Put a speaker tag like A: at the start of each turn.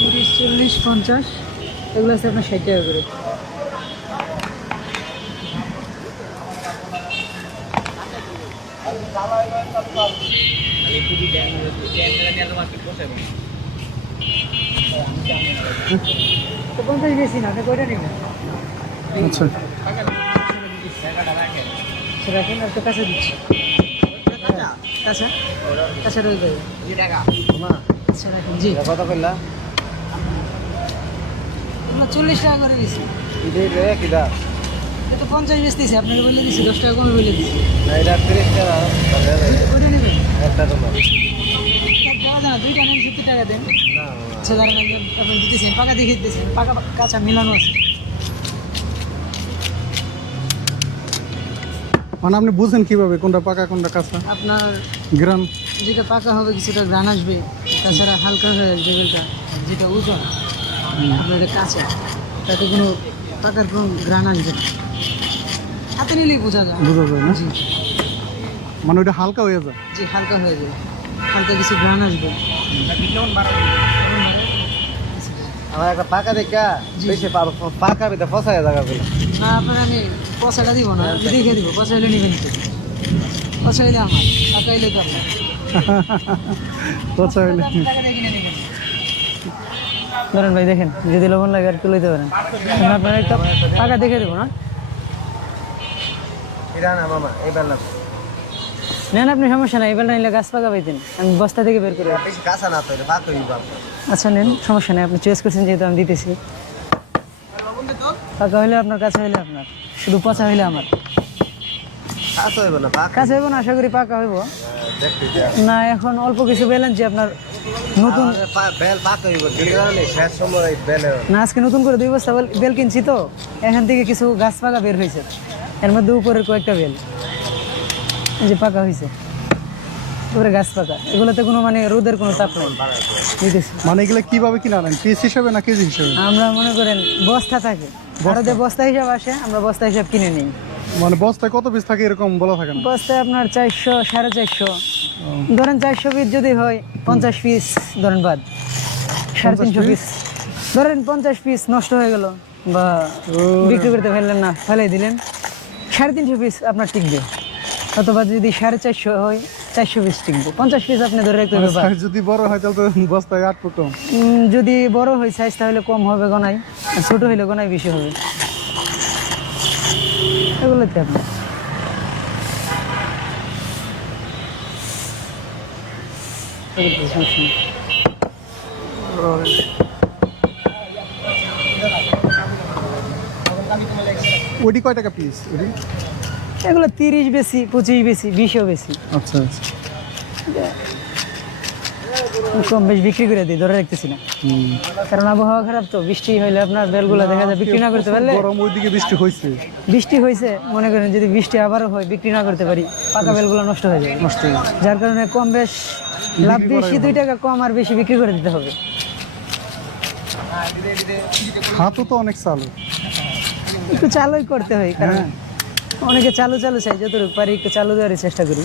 A: তিরিশ চল্লিশ পঞ্চাশ। এগুলো আছে আপনার ষাট টাকা করে। তো পঞ্চাশ বেশি না আপনি কয়টা নেবেন?
B: আচ্ছা।
A: সেটা রাখেন আর তো কাছে দিচ্ছি। কাঁচা? কাঁচা? রয়ে যাবে। আচ্ছা রাখেন জি।
B: কত করলা?
A: এগুলো চল্লিশ টাকা করে দিচ্ছি
B: এটা কি দা
A: এটা পঞ্চাশ বেচতেছি আপনাকে বলে দিচ্ছি দশ টাকা কমে বলে
B: এটা তিরিশ টাকা
A: ওইটা নেবেন?
B: একটা তোমার
A: এক টাকা না দুইটা নেন সত্তর টাকা দেন।
B: না
A: আচ্ছা আপনি দিতেছেন পাকা দেখে দিতেছেন পাকা কাঁচা মিলানো আছে।
B: মানে আপনি বুঝেন কীভাবে কোনটা পাকা কোনটা কাঁচা?
A: আপনার
B: গ্রাম।
A: যেটা পাকা হবে কিছুটা গ্রান আসবে তাছাড়া হালকা হয়ে আসবে যেটা ওজন। আপনার কাঁচা তাতে কোনো পাকার কোনো গ্রান আসবে না। হাতে নিলেই বোঝা যায়।
B: বোঝা যায় না?
A: জি।
B: মানে ওটা হালকা হয়ে যায়?
A: জি হালকা হয়ে যাবে হালকা কিছু গ্রান আসবে।
B: আমার একটা পাকা দেখা বেশি পাকা বেদা ফসায় জায়গা গুলো
A: না আপনার আমি পয়সাটা দিব না। আমি দেখে দিব পয়সা হইলে নেবেন পয়সা হইলে আমার টাকা হইলে তো আপনার
B: ফসা হইলে
A: টাকা দিয়ে কিনে নেবেন
C: ধরেন ভাই দেখেন যদি লবণ লাগে আর একটু লইতে পারেন। আপনার একটা টাকা দেখে দেবো না? নেন আপনি সমস্যা নাই এবার নিলে গাছ পাকা পাইতেন। আমি বস্তা থেকে বের করে আচ্ছা নেন সমস্যা নেই আপনি চয়েস করছেন যেহেতু আমি দিতেছি। পাকা হইলে আপনার কাছে হইলে আপনার। শুধু পচা হইলে আমার।
B: কাঁচা হইব না পাকা
C: কাছে হইব না আশা করি পাকা হইব। না এখন অল্প কিছু বেলেন্সি আপনার নতুন
B: বেল পাকা হইব শেষ সময় বেল
C: না আজকে নতুন করে দুই বস্তা বেল- বেল কিনছি তো এখান থেকে কিছু গাছ পাকা বের হয়েছে। এর মধ্যে উপরের কয়েকটা বেল। এই যে পাকা হয়েছে। উপরে গাছ পাকা। এগুলোতে কোনো মানে রোদের কোনো তাপ নেই।
B: মানে এগুলো কীভাবে কিনা আনেন? পিস হিসাবে না কেজি হিসাবে?
C: আমরা মনে করেন বস্তা থাকে। ভারতে বস্তা হিসাব আসে আমরা বস্তা হিসাব কিনে নিই।
B: মানে বস্তায় কত পিস থাকে এরকম বলা থাকে না?
C: বস্তায় আপনার চারশো সাড়ে চারশো। ধরেন চারশো পিস যদি হয় পঞ্চাশ পিস ধরেন বাদ। সাড়ে তিনশো পিস ধরেন পঞ্চাশ পিস নষ্ট হয়ে গেল বা বিক্রি করতে ফেললেন না ফেলে দিলেন। সাড়ে তিনশো পিস আপনার টিকবে। অথবা যদি সাড়ে চারশো হয় চারশো পিস টিকবে। পঞ্চাশ পিস আপনি ধরে রাখতে হবে বাদ।
B: যদি বড় হয় তাহলে বস্তায় আট কম।
C: যদি বড় হয় সাইজ তাহলে কম হবে গনাই ছোট হইলে গনাই বেশি হবে। এগুলোতে আপনার
B: ওটি কয় টাকা পিস ওটি
C: এগুলো তিরিশ বেশি পঁচিশ বেশি বিশও বেশি।
B: আচ্ছা আচ্ছা।
C: কম বেশ বিক্রি করে দিই ধরে রাখতেছি না। কারণ আবহাওয়া খারাপ তো বৃষ্টি হইলে আপনার বেলগুলো দেখা যায় বিক্রি না করতে পারলে
B: গরম ওইদিকে বৃষ্টি হয়েছে
C: বৃষ্টি হয়েছে মনে করেন যদি বৃষ্টি আবারও হয় বিক্রি না করতে পারি পাকা বেলগুলো নষ্ট হয়ে যায়
B: নষ্ট হয়ে গেছে।
C: যার কারণে কম বেশ লাভ বেশি দুই টাকা কম আর বেশি বিক্রি করে দিতে হবে।
B: হাতও তো অনেক চালু।
C: একটু চালুই করতে হয় কারণ অনেকে চালু চালু চাই যতটুকু পারি একটু চালু দেওয়ার চেষ্টা করি।